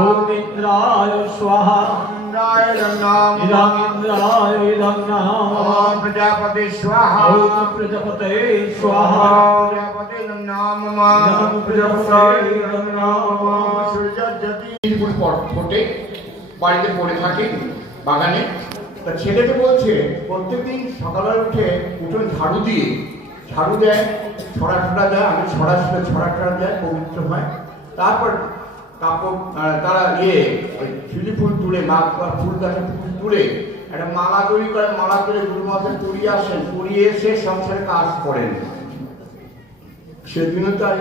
ओम इंद्राय स्वाहा इंद्राय नमः इदं इंद्राय इदं नमः ओम प्रजापति स्वाहा ओम प्रजापते स्वाहा प्रजापति नमः इदं प्रजापते नमः सूर्य जति ফুল ফোটে বাড়িতে পড়ে থাকে বাগানে। তা ছেলেকে বলছে প্রত্যেকদিন সকালবেলা উঠে উঠোন ঝাড়ু দেয়, ছড়া দেয়, আমি ছড়া দেয়, পবিত্র হয়। তারপর কাপড় তারা শিউলি ফুল তুলে ফুল গাছের ফুল তুলে একটা মালা তৈরি করে, মালা করে গুরু মাথায় পরিয়ে আসেন, পরিয়ে এসে সংসারে কাজ করেন। সেদিনও তাই